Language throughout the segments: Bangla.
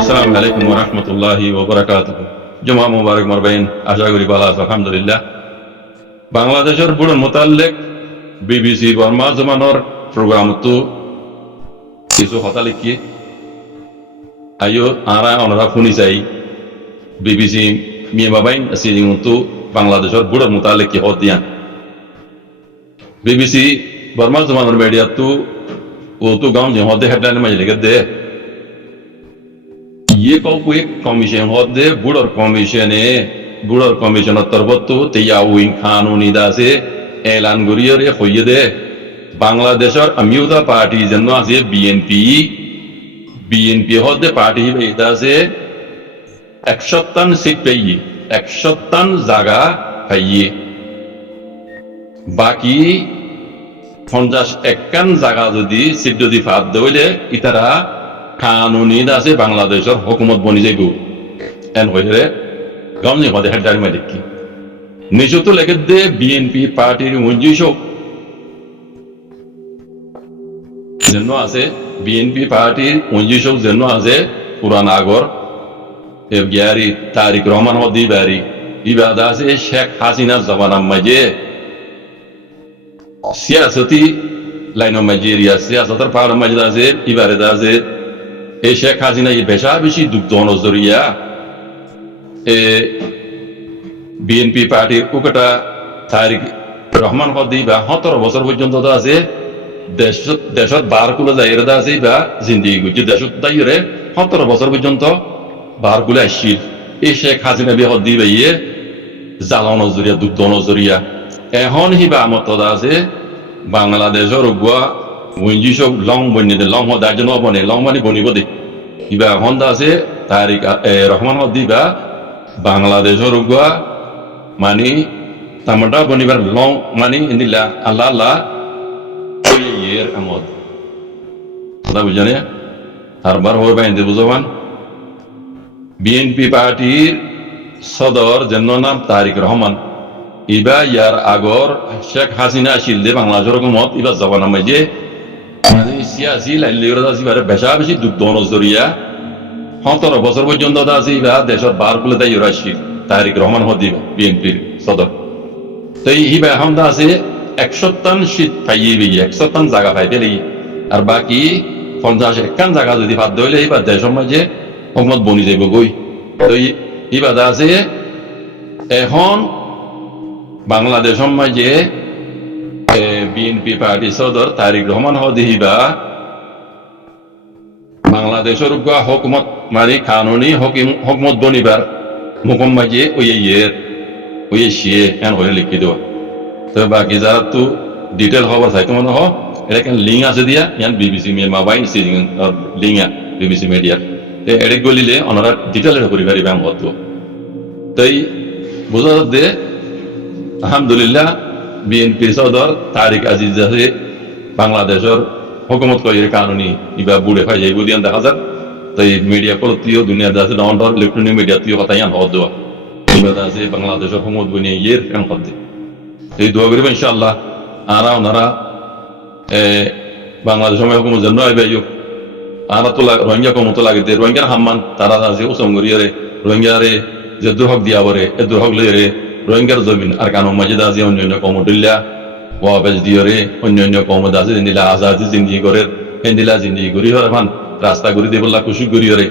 আসসালামু আলাইকুম ওয়া রাহমাতুল্লাহি ওয়া বারাকাতুহু। জুমা মুবারক মারবেন। আশা করি ভালো আছেন আলহামদুলিল্লাহ। বাংলাদেশের বুড়ো মোতাল্লেক বিবিসি বর্মা জমানোর প্রোগ্রাম তো কিছু কথা লিখি আইও আরা অনরা শুনি চাই বিবিসি মিয়ে বাবাই সিজিং তো বাংলাদেশের বুড়ো মোতাল্লেক কি হদ দিয়ান বিবিসি বর্মা জমানোর মিডিয়া তো ও তো গাঁও যে হদে হেডলাইন মাঝে লিখে দে ये कोई कमीशन होते बुड़र कमीशन तरबत्तु तेया उइन कानूनी दासे ऐलान करियो रे होइए दे बांग्लादेशर अमियुदा पार्टी जन्नो आसे बीएनपी होते पार्टी बेदा से 157 सीट पेये 157 জায়গা পাইয়ে বাকি 50-51 জায়গা যদি সিট যদি ফাদ দইলে ইতারা কানুনি দাসে বাংলাদেশের হুকুমত বনি যাইব এন হইরে গামনি হদে হেডার মে দেখি নিশত লেগে দে বিএনপি পার্টির মঞ্জুসক যেন আছে বিএনপি পার্টির মঞ্জুসক যেন আছে পুরান আগর এ গিয়ারি তারিক রহমান হদি বারি ইবাদা আছে শেখ হাসিনা জমানার মাঝে সিয়াসতি লাইন মাঝেরিয়া সিয়াসতের পাহাড় মাঝে আছে ইবারে আছে এই শেখ হাসিনা এই বেশা বেশি দুগ্ধ নজরিয়া বিএনপি পার্টির উকটা তারিক রহমান হদি বা 17 বছর পর্যন্ত আছে দেশত বার কুলে যাইরে আছে বা জিন্দিগি গুজি দেশত দাইরে 17 বছর পর্যন্ত বার কুলে আসছিল এই শেখ হাসিনা বি হদি বাইয়ে জ্বালা নজরিয়া দুগ্ধ নজরিয়া এখন হিবা আমত আছে বাংলাদেশের উগুয়া উইঞ্জি সব লং বনি দে লং হদার জন্য বনে লং মানে বনিব দে ইবা হন্দা আছে তারিক রহমান হদি বা বাংলাদেশের উগুয়া মানে তামাটা বনিবার লং মানে ইনিলা আল্লাহ আল্লাহ ইয়ের আমদ কথা বুঝানে হারবার হয়ে বাইন্দে বুঝবান বিএনপি পার্টির সদর যেন নাম তারিক রহমান ইবা ইয়ার আগর শেখ হাসিনা আসিল দে বাংলাদেশের হুকুমত ইবা জবানা মাঝে সিয়াসি লাইলিওরা আছে বারে বেশা বেশি দুগ্ধ নজরিয়া 17 বছর পর্যন্ত আছে ইবা দেশের বার কুলে তাই আসিল তারিক রহমান হদি বিএনপির সদর তো ইবা হামদা আছে 157 সিট পাইয়ে বিয়ে 157 জায়গা পাই পেলি আর বাকি 50-51 জায়গা যদি বাদ দইলে ইবা দেশের মাঝে হুকুমত বনি যাইব গই তো ইবা আছে এখন বাংলাদেশের মাঝে বিএনপি পার্টি সদর তারিক রহমান হদিবা বাংলাদেশের হুকুমত মানে কানুনি হুকুমত বনিবার মুকম মাঝে ওই শিয়ে এন হয়ে লিখি দেওয়া তো বাকি যারা তো ডিটেল খবর চাইতে মনে হোক এটা লিঙ্ক আছে দিয়া ইয়ান বিবিসি মাবাইন লিঙ্ক বিবিসি মিডিয়ার এড়ে গলিলে ওনারা ডিটেল এটা করি পারি ব্যায়াম হতো তাই বোঝা দে আলহামদুলিল্লাহ বিএনপি সদর তারিক আজিজ আছে বাংলাদেশের হুকুমত কইরে কানুনি ইবা বুড়ে খাই যাইব দিয়ান দেখা যাক তাই মিডিয়া কলতিও দুনিয়া আছে ডাউনডর ইলেকট্রনিক মিডিয়া তিও কথা ইয়ান হদ দেওয়া ইবা আছে বাংলাদেশের হুকুমত বনিয়ে ইয়ের কাম করতে এই দোয়া করিব ইনশাআল্লাহ আরা ওনারা বাংলাদেশের হুকুমত জন্য আইবে আরা তো রোহিঙ্গা কমতো লাগে রোহিঙ্গার হাম্মান তারা আছে উসঙ্গরিয়ারে রোহিঙ্গারে যে দুর্হক দিয়া বরে এ দুর্হক লইরে রোহিঙ্গার জমিন আর কানো মাঝে আছে অন্যান্য কমডিল্লা ওয়াবেজ দিয়রে অন্যান্য কমদ আছে জিন্দিলা আজাদি জিন্দি করে হেন্দিলা জিন্দি করি হরে মান রাস্তা করি দেবল্লা কুশি করি হরে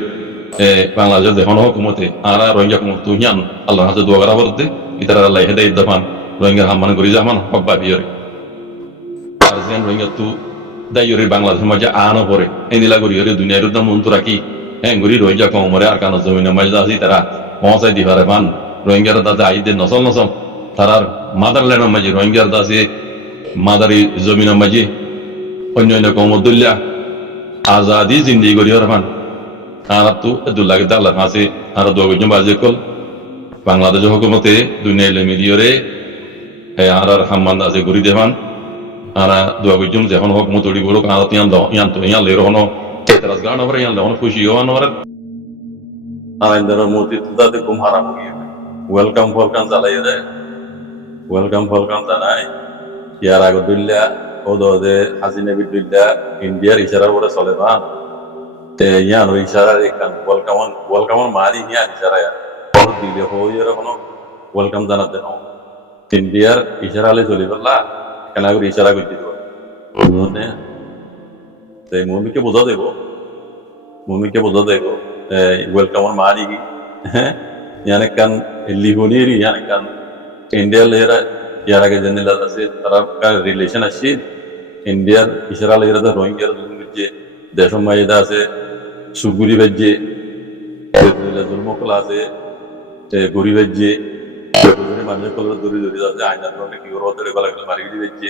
বাংলাদেশের দেখুন হুকুমতে আর রোহিঙ্গা হুকুমত হিয়ান আল্লাহর হাতে দোয়া করা বলতে ইতারা আল্লাহ হেদায়েত দফান রোহিঙ্গার হাম্মান করি জামান হক বাবিয়রে আর যেন রোহিঙ্গা তু দাইয়রে বাংলাদেশের মাঝে আনো পরে হেন্দিলা করি হরে দুনিয়ার উদ্দাম মন্ত রাখি হ্যাঁ গরি রোহিঙ্গা কমরে আর কানো জমিনের মাঝে আছে তারা পৌঁছাই দি পারে মান রোহিঙ্গার দাদা আইদের নসল নসল তারার মাদারল্যান্ডের মাঝে রোহিঙ্গার দাসে মাদারি জমিনের মাঝে অন্যান্য কমদুল্লাহ আজাদি জিন্দি করি হরমান আর তো দুল্লাহ দাল্লাহ আছে আর দোয়াগুজন বাজে কল বাংলাদেশ হুকুমতে দুনিয়া মিলিয়রে আর হাম্মান আছে ঘুরি দেবান আর দোয়াগুজন যখন হুকুমত উড়ি বড় আর ইয়ান দাও ইয়ান তো ইয়ান লের হনো তেরাস গান ওপরে ইয়ান দাও খুশি হওয়ান ওরা আর ইন্দ্র মূর্তি তুদাতে ঘুম হারাম গিয়ে ওয়েলকাম জানাই রে ওয়েলকাম জানাই ইয়ার আগদুল্লাহ ওদে হাসিনা বিদুল্লাহ ইন্ডিয়ার ইশারা করে চলে না ইয়ানো ইশারা দেখান ওয়েলকাম মারি ইয়ান ইশারা কোনো দিলে হইয়ার কোনো ওয়েলকাম জানাতে না ইন্ডিয়ার ইশারা আলে চলে বললা কেন করে ইশারা করতে দেবো মানে তাই মুমিকে বোঝা দেব ওয়েলকাম মারি হ্যাঁ ইয়ানেকান লিহনিরি ইয়ানেকান ইন্ডিয়া লেরা ইয়ার আগে জেনে আছে তারা রিলেশন আছে ইন্ডিয়ার ইশারা লেরা রোহিঙ্গার যে দেশম মাইদা আছে সুগুরি ভেজে জন্মকলা আছে গরি ভেজে মানুষ কলার দড়ি দড়ি আছে আইনার কি করতে গলা গেলে মারি ভেজে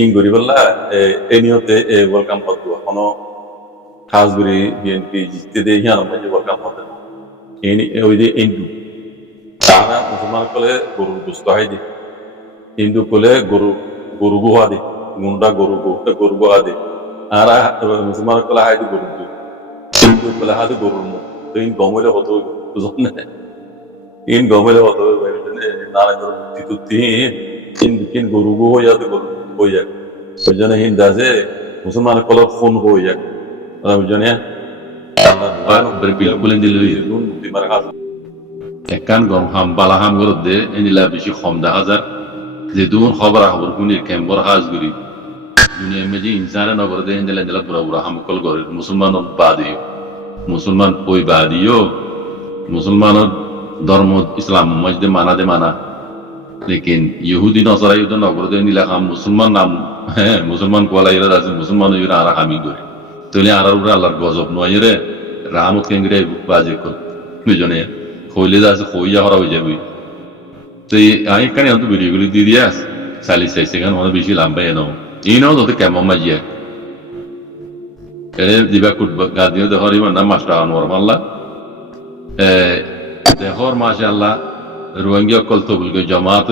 ইন গরি বললা এ নিয়তে ওয়েলকাম করবো কোনো খাস গরি বিএনপি জিততে দিয়ে হিয়ান যে ওয়েলকাম করতে ওই যে ইন্দু তারা মুসলমান কলে গরুর গুস্ত হয় দি হিন্দু কলে গরু গুহা দি গুন্ডা গরু গুহা দি আর মুসলমান কলে হাই দি গরু হিন্দু কলে হাই দি গরুর মুখ তো ইন গমলে হতো বুঝলেন ইন গমলে হতো নানা গরু তুতি কিন গরু গু হয়ে যাতে গরু হয়ে যাক ওই জন্য হিন্দু আছে মুসলমান কলে ফোন হয়ে যাক বুঝলেন বিলকুল মুক্তি মারা হাজ একখান গম হাম বালা হাম গরত দে এনিলা বেশি কম দেখা যার যেহেতু খবর খবর কুনির ক্যাম্পর হাজ গুলি দুনিয়া মেজি ইনসানে নগর দে এনিলা এনিলা পুরা পুরা হামকল গরে মুসলমান বাদিও মুসলমান ওই বাদিও মুসলমান ধর্ম ইসলাম মসজিদে মানা দে মানা লেকিন ইহুদি নসরা ইহুদি নগর দে এনিলা হাম মুসলমান নাম হ্যাঁ মুসলমান কোয়ালা ইরা আছে মুসলমান ইরা আর হামি করে তলে আর উপরে আল্লাহর গজব নয় রে রামত কেঙ্গরে বাজে কর বুঝনে কইলে আছে কইয়া করা হয়ে যাবে তো আমি কানে অত ভিডিওগুলি দিয়ে দিয়ে 40 সেকেন্ড মনে বেশি লম্বা এনো এই নাও তো কেমন মাজিয়া এর দিবা কুটবা গাদিও দেখো রিমান না মাস্টার আনোয়ার মাল্লা দেখো মাশাআল্লাহ রোহিঙ্গা কল তো বলকে জামাত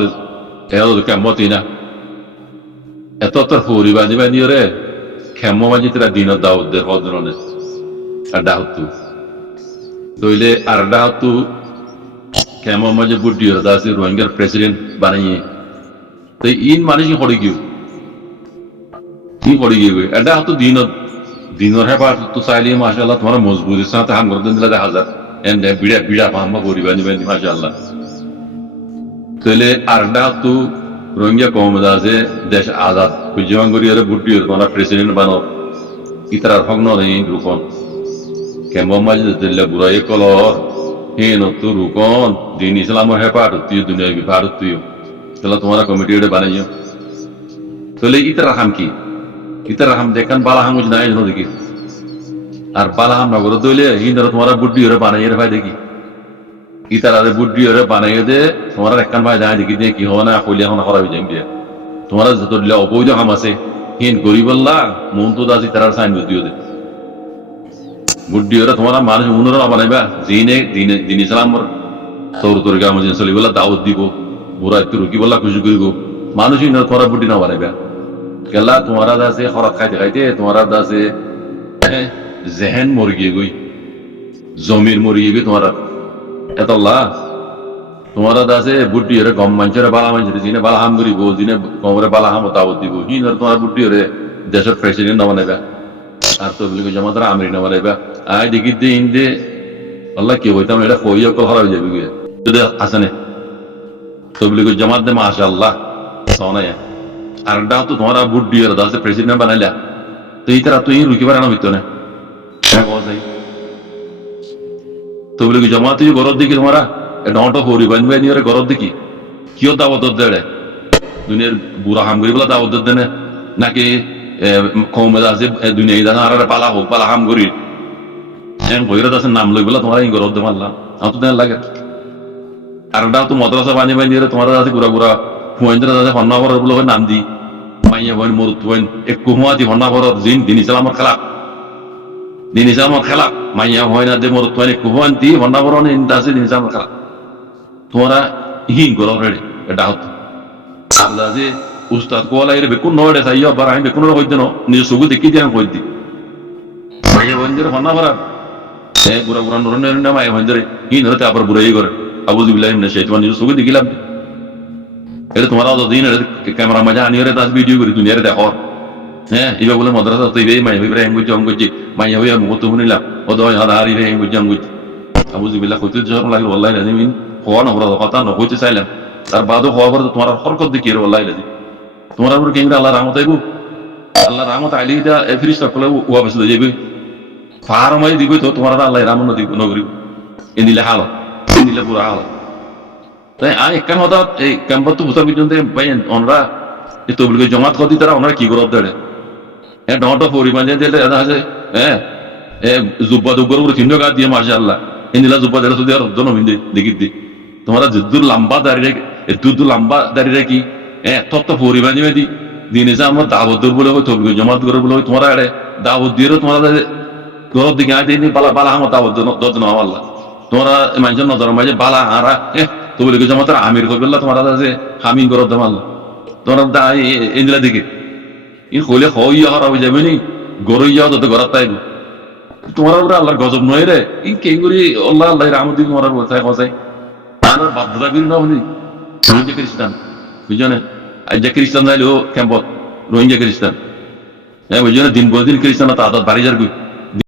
এও তো কেমন তিনা এত তোর ফুরি বাদি বাদি রে কেমন মাজি তোরা দিন দাউদ দের হদরনে আর দাউদ তইলে আর দাউদ কেমন মাঝে বুদ্ধি দাসি রোহিঙ্গার প্রেসিডেন্ট বানাইয়ে তো ইন মানুষ করে গিয়ে কি করে গিয়ে এটা তো দিনের হেপার তো চাইলে মাশাআল্লাহ তোমার মজবুতির সাথে হাম করে দিলে দেখা যায় এন্ড বিড়া বিড়া পাম্মা করিবা নিবেন মাশাআল্লাহ তাহলে আরডা তো রোহিঙ্গা কম আছে দেশ আজাদ কুজমান করিয়ারে বুদ্ধি তোমার প্রেসিডেন্ট বানো ইতার হগ্ন নেই রুকন কেমন মাঝে দিলে বুড়াই কলর হেন তো রুকন দিন ইসলামের হেপার তুই দুনিয়া বিভার তুইও তাহলে তোমার কমিটি বানাইও তাহলে ইতার হাম কি ইতার হাম দেখান বালা হাম নাই দেখি আর বালা হাম নগর দইলে হিন্দর তোমার বুদ্ধি ওরে বানাইয়ে ভাই দেখি ইতার আরে বুদ্ধি ওরে বানাইয়ে দে তোমার একখান ভাই যায় দেখি দিয়ে কি হবে না কইলে এখন করা যাই দিয়ে তোমার যত দিলে অবৈধ হাম আছে হিন গরিবল্লা মন তো দাসি তার সাইন বুদ্ধিও দে বুদ্ধি ওরা তোমার মানুষ উন্নরা বানাইবা জিনে দিন ইসলামর তোর তোর গাম চলিবলা দাওয়াত দিব বুড়া একটু রুকি বললা খুশি করিব মানুষই না তোমার বুদ্ধি না বানাইবা কেলা তোমার আছে খরাত খাইতে খাইতে তোমার আছে জেহেন মরি গিয়ে গই জমির মরি গিয়ে তোমার এতল্লা তোমার আছে বুদ্ধি ওরে গম মাঞ্চরে বালা মাঞ্চরে জিনে বালা হাম করিব জিনে গমরে বালা হাম দাওয়াত দিব হিন তোমার বুদ্ধি ওরে দেশের প্রেসিডেন্ট না বানাইবা আর তো বলি জমাতারা আমরি না বানাইবা আই দেখি দে ইন্দে আল্লাহ কি হইতাম এটা কইয়া কল হারা যাবে গিয়ে যদি আসেনে তো বলি জমাত দে মাশাআল্লাহ সোনায় আর ডাও তো তোমার বুদ্ধি ওরে দাসে প্রেসিডেন্ট বানাইলা তো এই তারা তুই রুকি বানানো হইতো না তো বলি জমাত তুই গরদ দেখি তোমারা ডট হরি বানবে নিয়ে গরদ দেখি কিয় দাওয়াত দেড়ে দুনিয়ার বুড়া হাম করি বলা দাওয়াত দেনে নাকি কমে আছে দুনিয়া দানা আর পালা হোক পালা হাম করি বইরা আছে নাম লই বলা তোমার এই গরদ দে মারলাম আমার তো দেন লাগে আর ডাও তো মাদ্রাসা বানিয়ে বানিয়ে তোমার আছে গুড়া গুড়া ফুয়েন্দ্রা আছে হন্নাবর বলে নাম দি মাইয়া বইন মরুত বইন এক কুহুয়াতি হন্নাবর জিন দিন ইসলামের খেলা দিন ইসলামের খেলা মাইয়া হয় না দে মরুত বইন এক কুহুয়ান্তি হন্নাবর আছে দিন ইসলামের খেলা তোমরা হিন গরম রেডি এটা হতো আল্লাহ যে উস্তাদ কোয়ালা এর বেকুন নড়ে সাইয়া বার আমি বেকুন কই দেন নিজ সুগু দেখি দিয়ে কই দি মাইয়া বইনদের হন্নাবর এ গুড়া গুড়া নরনে না মাইয়া বইনদের হিন হতে আবার বুড়াই করে আবুযু বিল্লাহি মিনাশ শাইতানির নিজ সুগু দেখিলাম এটা তোমার দিন ক্যামেরা মজা আনিয়ে তাস ভিডিও করে দুনিয়ারে দেখো হ্যাঁ এবার বলে মাদ্রাসা তো ইবে মাই ইব্রাহিম গুজি অঙ্গ গুজি মাই হইয়া মুত শুনিলাম ও দয় হার ইব্রাহিম গুজি অঙ্গ গুজি আবু জিবিল্লাহ কইতে যখন লাগে আল্লাহ লাজিমিন হওয়া না বড় কথা না কইতে চাইলাম তার বাদও হওয়া পরে তোমার হরকত দেখি আল্লাহ লাজি তোমার উপর কেঙ্গা আল্লাহ রহমত আইবো আল্লাহ রহমত আইলি দা ফিরিস্তা ফলে ওয়া বসল যাবে ফারমাই দিবই তো তোমার আল্লাহ রামন দিব নগরী এনিলে হালত এনিলে পুরো হালত তাই আমি একখান হতা এই ক্যাম্পার তো বুঝা পর্যন্ত বাইন ওনরা এই তবলিগের জমাত কদি তারা ওনারা কি করব দেড়ে হ্যাঁ ডটা পরিমাণ যে দিলে এটা আছে হ্যাঁ এ জুব্বা দুব্বার উপরে চিহ্ন গা দিয়ে মাশাআল্লাহ এনিলা জুব্বা দেড় সুদি আর জনমিন দেখি দি তোমরা যুদ্ধ লম্বা দাঁড়িয়ে যুদ্ধ লম্বা দাঁড়িয়ে কি হ্যাঁ তত পরিমাণ দি দিনে যে আমরা দাওয়াত দূর বলে হয় তবলিগের জমাত করে বলে হয় তোমরা আরে দাওয়াত দিয়ে তোমরা ঘরের দিকে আয় দিন বালা বালা আমার দাওয়াত দত না আল্লাহ তোমরা মানুষের নজর মাঝে বালা হারা তবলিগের জমাতের আমির কবিল্লা তোমরা যে হামিং করত মাল্লা তোমরা এগুলা দিকে ই হইলে হইয়া হরা হয়ে যাবে নি গরু যাও তো ঘর তাই তোমার উপরে আল্লাহর গজব নয় রে ই কে করি আল্লাহ আল্লাহ রামদি তোমার বলতে কথাই আর বাধ্যতা বিল না হলি রোহিঙ্গা খ্রিস্টান বুঝনে আজ যে খ্রিস্টান যাইলো ক্যাম্পত রোহিঙ্গা খ্রিস্টান হ্যাঁ বুঝনে দিন খ্রিস্টান তা বাড়ি যার